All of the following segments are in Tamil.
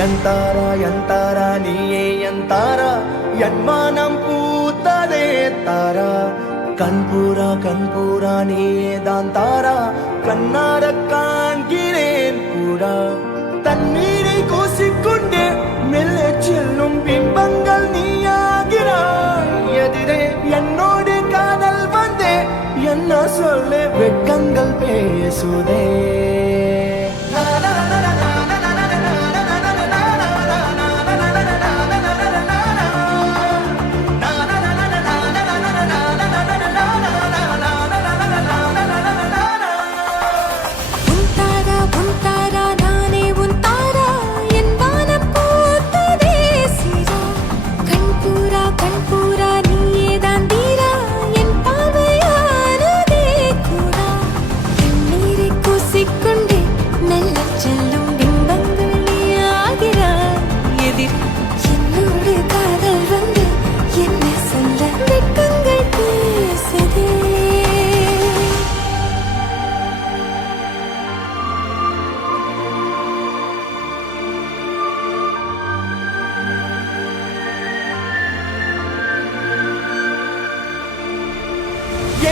ಎಂತಾರ ನೀಯೇ ಎಂತಾರ ಎನ್ಮಾನಂ பூத்ததே தாரா கண்பூரா நீயே தான் தாரா கண்ணார காண்கிறேன் பூரா தண்ணீரை கூசிக்கொண்டே மெல்ல செல்லும் பிம்பங்கள் நீயாகிறாய் எதிரே என்னோடு காதல் வந்தே என்ன சொல்ல வெட்கங்கள் பேசுதே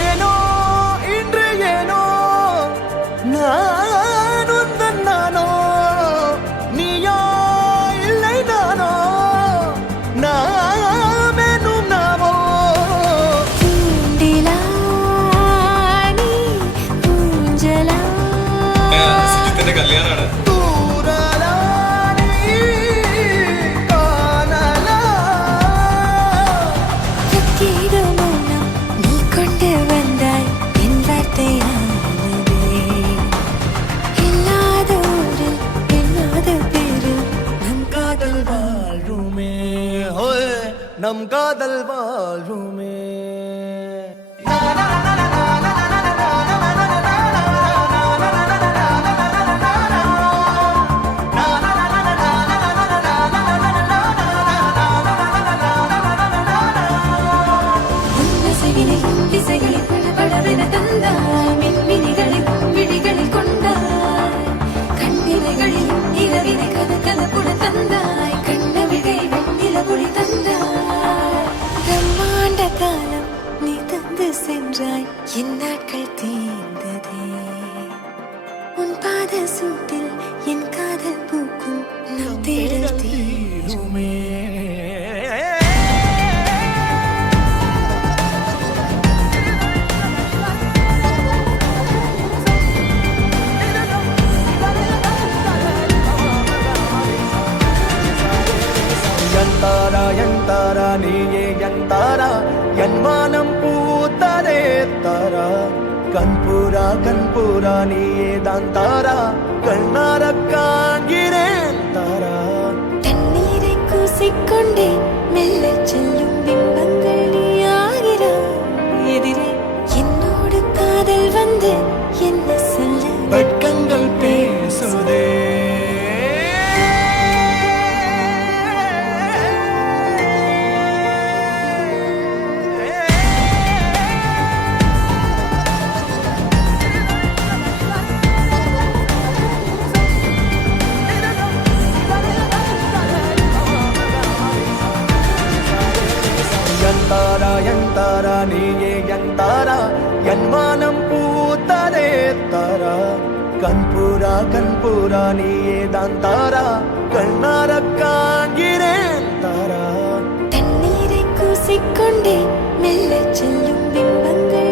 ஏனோ இன்று ஏனோ நான் உந்தன் நானோ நீயோ இல்லை நானோ நாமெனும் நாமோ தூண்டிலா நீ ஊஞ்சலா സുജിത്തിന്റെ കല്യാണാണ് தூரலா நீ காணலா கீத மௌனம் நீ கொண்டு வந்தாய் என் வார்த்தையானதே இல்லாத ஊரில் இல்லாத பேரில் நம் காதல் வாழ்வுமே ஹோய் நம் காதல் வாழ்வுமே உன்னசையினையும் திசைகளில் படபடவென தந்தாய் மின்மினிகளில் விழிகளில் கொண்டாய் கண்ணிலைகளில் இரவினை கதகதப்புட தந்தாய் கண்ணவிழை வெண்ணில ஒளி தந்தாய் பிரம்மாண்ட காலம் நீ தந்து சென்றாய் என் நாட்கள் தீர்ந்ததே உன் பாத சூட்டில் என் காதல் பூக்கும் நம் தேடல் தீருமே ಎಂತಾರ ನೀಯೇ ಎಂತಾರ ಎನ್ಮಾನಂ பூத்ததே தாரா கண்பூரா நீயே தான் தாரா கண்ணார காண்கிறேன் தாரா தண்ணீரை கூசிக்கொண்டே மெல்ல செல்லும் பிம்பங்கள் நீயாகிறாய் எதிரே என்னோடு காதல் வந்து என்ன சொல்ல வெட்கங்கள் பேசுதே ಎಂತಾರ ನೀಯೇ ಎಂತಾರ ಎನ್ಮಾನಂ பூத்ததே தாரா கண்பூரா நீயே தான் தாரா கண்ணார காண்கிறேன் தாரா தண்ணீரை கூசிக்கொண்டே மெல்ல செல்லும் பிம்பங்கள்